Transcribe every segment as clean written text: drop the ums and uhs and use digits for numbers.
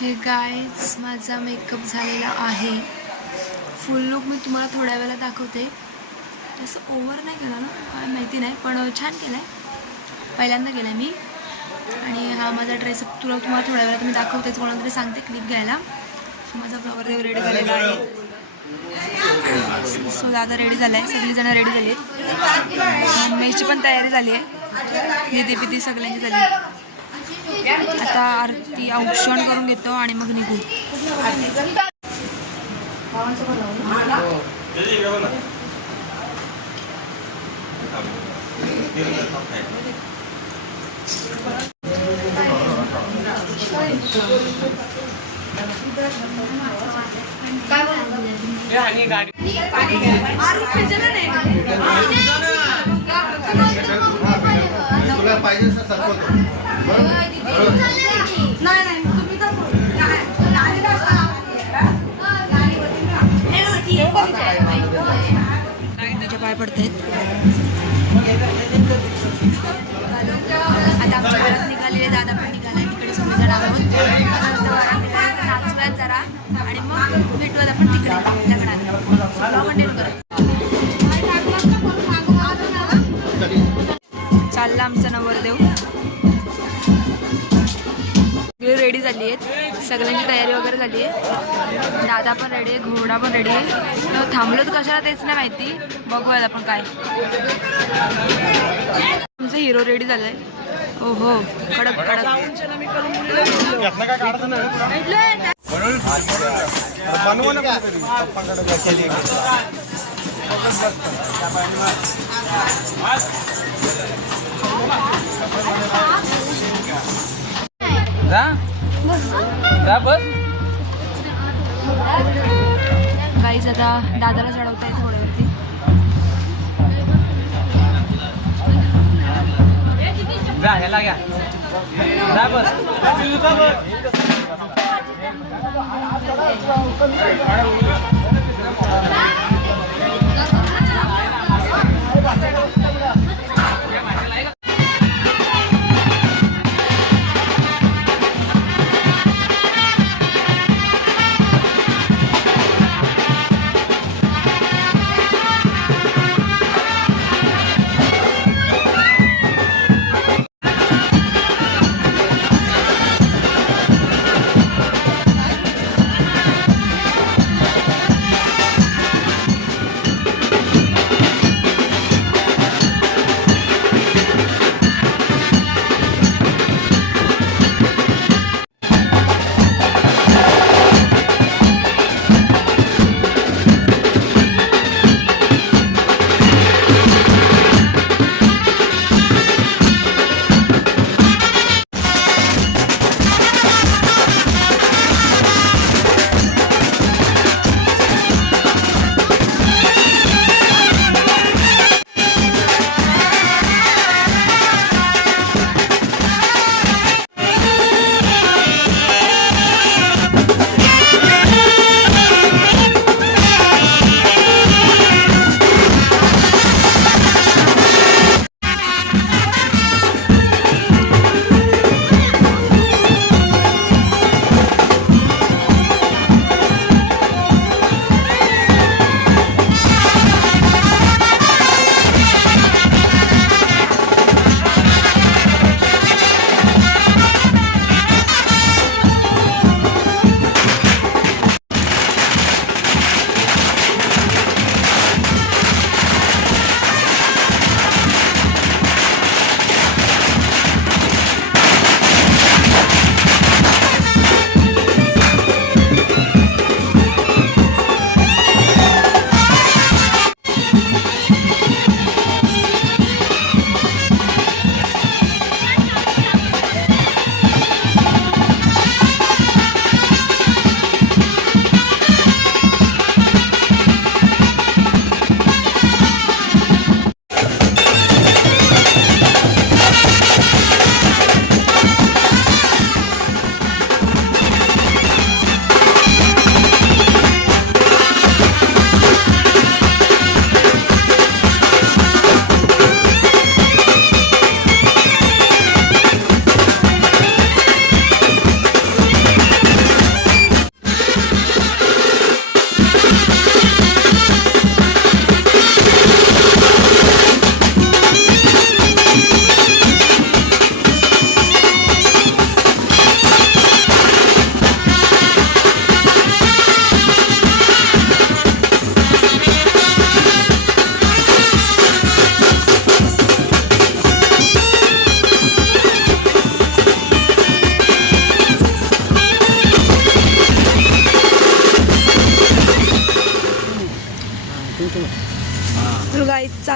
हे गाईज माझा मेकअप झालेला आहे. फुल लुक मी तुम्हाला थोड्या वेळेला दाखवते. तसं ओव्हर नाही केला ना, काय माहिती नाही, पण छान केलं आहे. पहिल्यांदा केलं आहे मी. आणि हा माझा ड्रेस तुम्हाला थोड्या वेळात मी दाखवतेच, कोणाला तरी सांगते क्लिप घ्यायला. सो माझा फ्लॉवर रेडी झालेला आहे. सो दादा रेडी झाला आहे, सगळीजणं रेडी झाली आहेत. मम्मीची पण तयारी झाली आहे, निधी पिधी सगळ्यांची झाली. आता आरती औक्षण करून घेतो आणि मग निघू. त्याच्या पाय पडतायत. आता आमच्या घरात निघालेले, दादा पण निघाले, तिकडे सगळेजण आहोत. नाचूयात जरा आणि मग भेटूयात आपण तिकडे लग्नात. कंटिन्यू करत चालला आमचा नवरदेव. सगळी रेडी झाली आहेत, सगळ्यांची तयारी वगैरे झाली आहे. दादा पण रेडी आहे, घोडा पण रेडी आहे. थांबलो तर कशाला तेच नाही माहिती, बघूयात आपण काय. आमचं हिरो रेडी झालंय. हो हो, कडक कडक. गाईज आता दादाला चढवताय थोड्यावरती.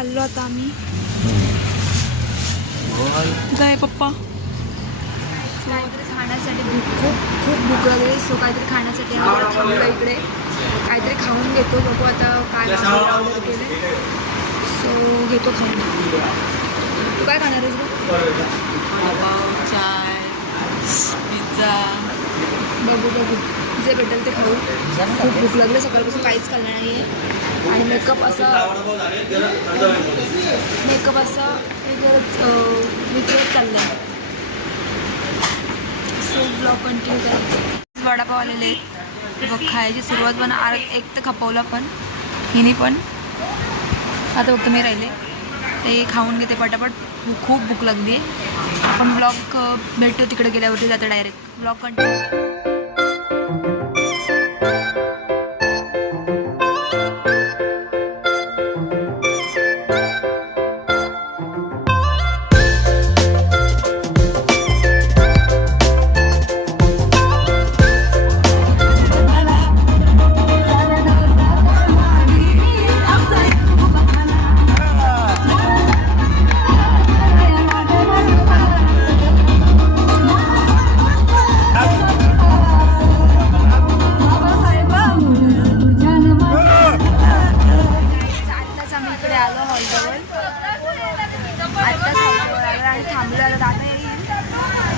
चाललो आता आम्ही. काय पप्पा काहीतरी खाण्यासाठी खूप भूक लागली. सो काहीतरी खाण्यासाठी आम्ही थांबलो इकडे. काहीतरी खाऊन घेतो. बघू आता काय ऑर्डर केले. सो घेतो खाऊन. तू काय खाणार आहेस? चाय, पिझ्झा, बघू जे भेटेल ते खाऊ. खूप भूक लागली. सकाळपासून काहीच खाल्लं नाही आहे. आणि मेकअप असा विकत चाललं आहे. सो ब्लॉग कंटिन्यू करा. वडापाव आलेले आहेत. बघ खायची सुरुवात पण एक तर खपवला पण हिने पण. आता फक्त मी राहिले ते खाऊन घेते पटापट. खूप भूक लागली आहे. आपण ब्लॉग भेटतो तिकडे गेल्यावरती जाते डायरेक्ट. Blog continue.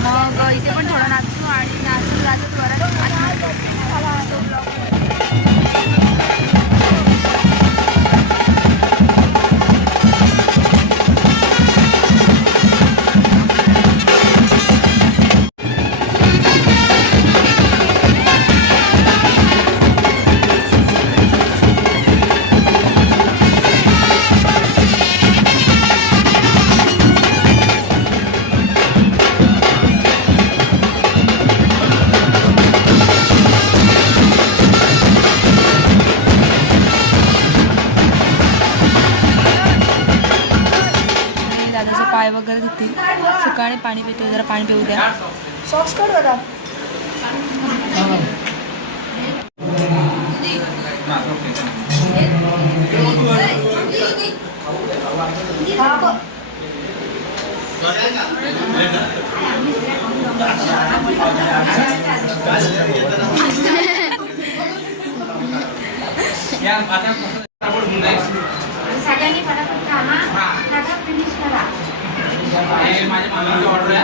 मग इथे पण थोडं नाचू आणि नाचून नाचत वरच पाय वगैरे धुतील. सकाळी पाणी पितो. जरा पाणी पिऊ द्या. सॉक्स काढ बघा. सगळ्यांनी फटाफट कामा टाका फिनिश करा. माझ्या मामाची ऑर्डर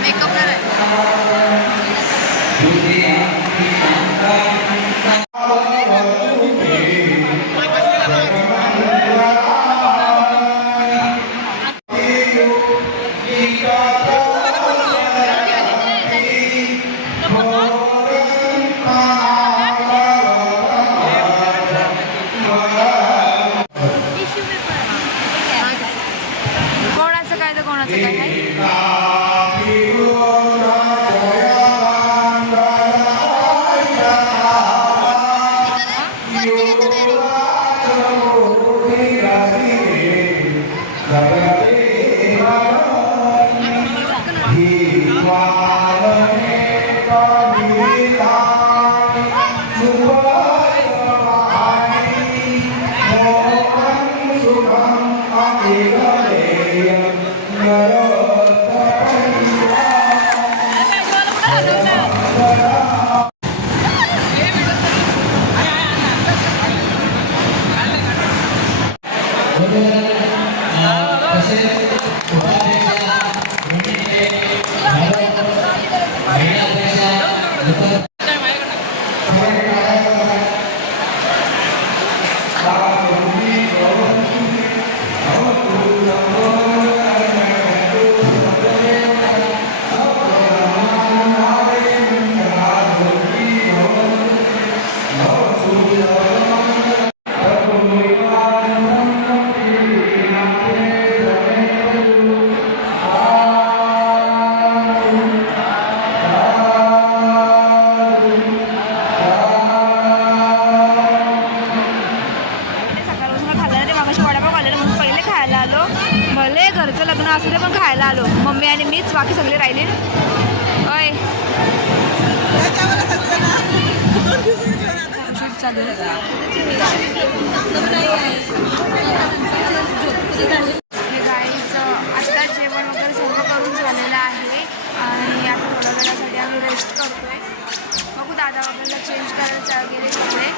मेकअप कोणाचं काय तर कोणाचं काय आहे. घरचं लग्न असू दे पण खायला आलो. मम्मी आणि मीच, बाकी सगळे राहिले. ओय चालू हे गाईचं आता जेवण वगैरे सगळं करून झालेलं आहे आणि आता थोड्या वेळासाठी आम्ही रेस्ट करतोय. बघू दादा वगैरेला चेंज करायला गेले कपडे,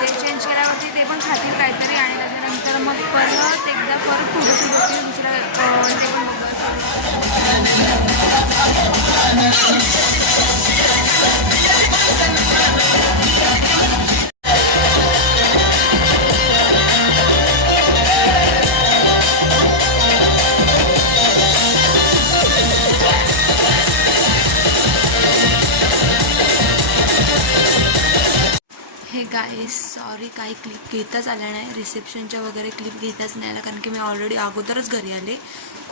ते चेंज केल्यावरती ते पण खातील काहीतरी आणि त्याच्यानंतर मग परत एकदा थोडंसं बघतील दुसरं ते पण हे गाईस सॉरी काही क्लिप घेताच आल्या नाही, रिसेप्शनच्या वगैरे क्लिप घेताच नाही आला कारण की मी ऑलरेडी अगोदरच घरी आले,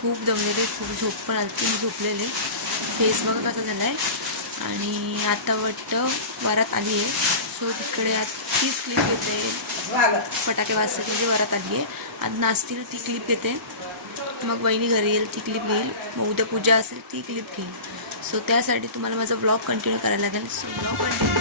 खूप दमलेले, खूप झोप पण आली, मी झोपलेले. फेस बघा कसा झाला आहे आणि आता वाटतं वरात आली आहे. सो तिकडे तीच क्लिप घेते, फटाके वाजतात म्हणजे वरात आली आहे. आज नाचतील ती क्लिप घेते, मग वहिनी घरी येईल ती क्लिप घेईल, मग उद्या पूजा असेल ती क्लिप घेईल. सो त्यासाठी तुम्हाला माझा ब्लॉग कंटिन्यू करायला लागेल. सो ब्लॉग कंटिन्यू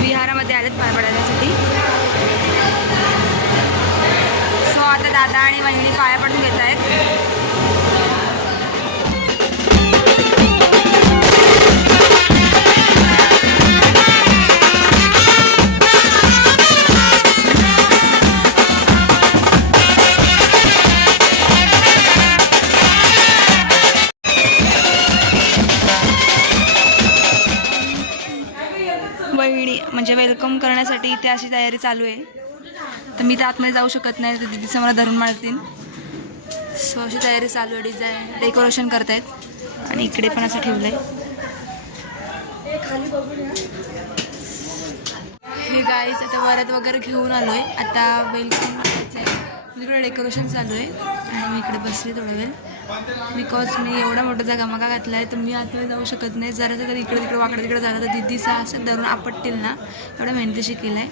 विहारामध्ये आलेत पाय पडण्यासाठी. सो आता दादा आणि वहिनी पाया पडून घेत आहेत. अशी तयारी चालू आहे. तर मी तर आतमध्ये जाऊ शकत नाही, तर दीदीचं मला धरून मारतील. सो अशी तयारी चालू आहे. डिझाईन डेकोरेशन करतायत आणि इकडे पण असं ठेवलं आहे. हे गाईज आता वरात वगैरे घेऊन आलो आहे. आता वेलकम करायचं आहे. इकडे डेकोरेशन चालू आहे आणि मी इकडे बसले थोडा वेळ, बिकॉज मी एवढा मोठा गमाका घातला आहे तर मी आतमध्ये जाऊ शकत नाही. जरासं तरी इकडे तिकडे वाकडे तिकडे झालं तर दिदीचा असं धरून आपटतील ना, एवढा मेहनतीशी केलं आहे.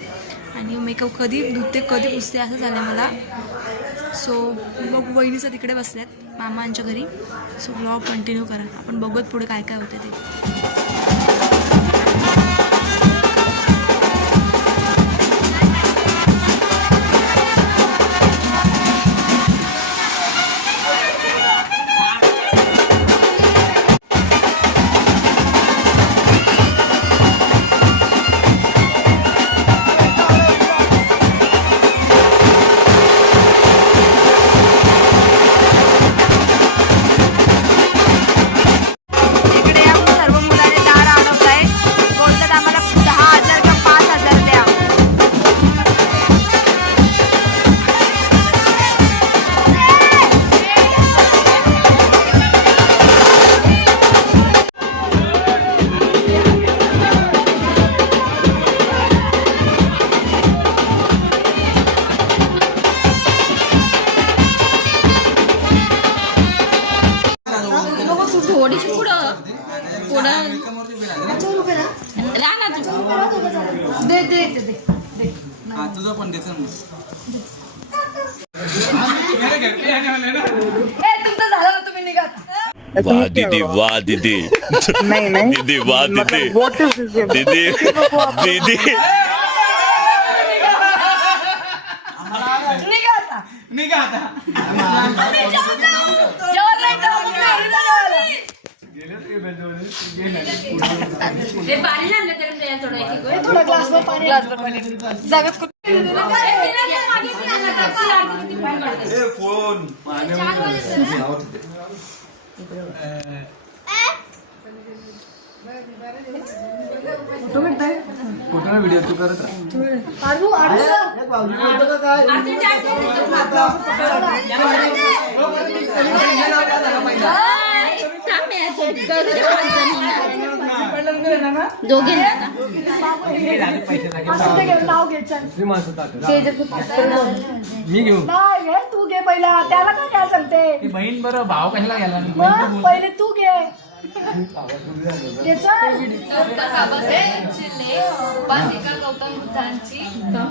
आणि मेकअप कधी धुते कधी पुसते असं झालं मला. सो मग वहिनीचं तिकडे बसल्यात मामांच्या घरी. सो ब्लॉग कंटिन्यू करा, आपण बघत पुढे काय काय होते ते. थोडीशी पुढं पुढं दे दे दे तुझं पण देत तुमचं झालं तुम्ही निघा. वाह दीदी वाह दीदी दीदी वाह दीदी दीदी दीदी निघा आता ते पाणी लागलं गरम द्या थोडं थोडा ग्लासवर पाणी जागत फोन फोटो ना व्हिडिओ तू करत दोघे मी घेऊ तू घे पहिला, त्याला काय घ्यायला सांगते. बहीण बरं भाव कशाला गेला मग पहिले तू घे. उपासिका गौतम बुद्धांची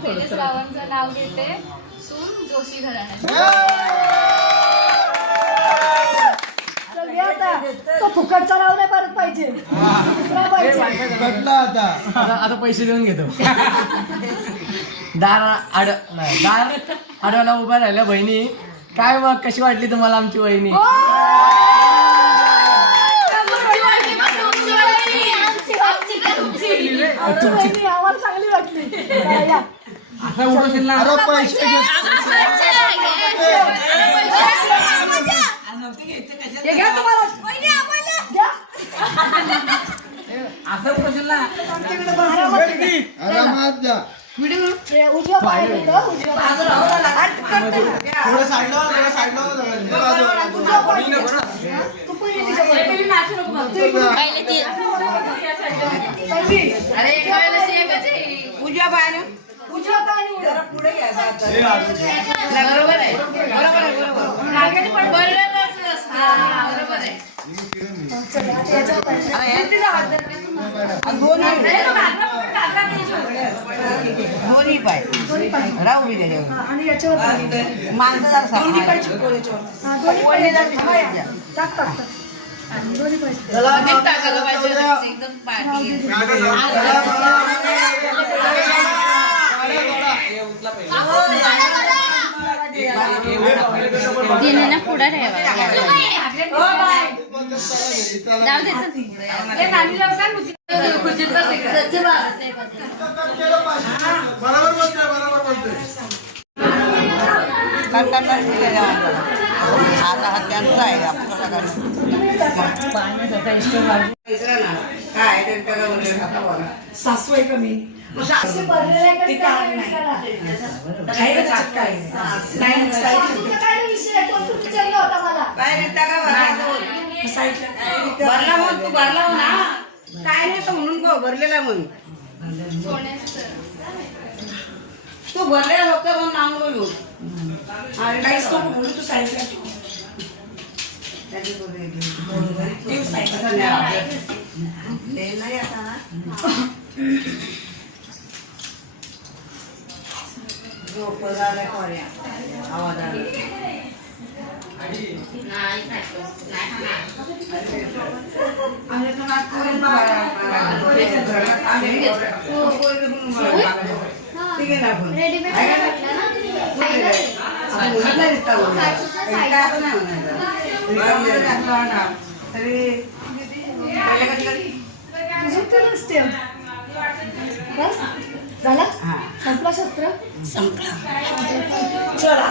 पहिलेच बाबांचं नाव घेते. सून जोशी घराण्याची. चल घे आता. तो फुकटचा नाव नाही परत पाहिजे, दुसरा पाहिजे. आता पैसे देऊन घेतो. दार आडवाला उभा राहिल्या बहिणी. काय मग कशी वाटली तुम्हाला आमची वहिनी? आमची बहिणी आम्हाला चांगली वाटली. या. आता उडवशील ना हे घ्या तुम्हाला. घ्या. असं उडवशील ना आरामात जा. हे उजव्या पायाने इथं, उजव्या पायाने. थोडं साईडला वा, थोडं साईडला वा जरा. उजव्या पायाने. तू पण ये तिच्यामध्ये. पहिले ती पहिली. उजव्या पायाने उजव्या पायाने उड्या. बरोबर आहे बरोबर आहे. चला, आता याच्यावर पाहिजे. दोन्ही पाय राहू मी त्याच्यावर आणि याच्यावर पाहिजे. माणसं जरा दोन्ही पाय चिपकव याच्यावर. हा, दोन्ही पाय याच्यावर. टाक टाक टाक. दोन्ही पाय. टाकायला पाहिजे एकदम पाठी. तिने ना पुढे बरोबर बोलतोय, बरोबर बोलतोय. आता हा त्यांचा आहे आपला काय त्यांच्या गावाला खाता बघा. सासू आहे कमी असे भरलेले काय विषय आहे? तो तू विचारला होता मला. काय देता का भरला मग तू भरला हो ना काय नाही तर म्हणून गो भरलेला म्हणून तू भरलेला फक्त म्हणून नाव बोलू आणि काहीच तो बोलू तू साईडला नाही आता झोप झालं कोऱ्या आवाज आला बस झाला संपला शस्त्र संपला चला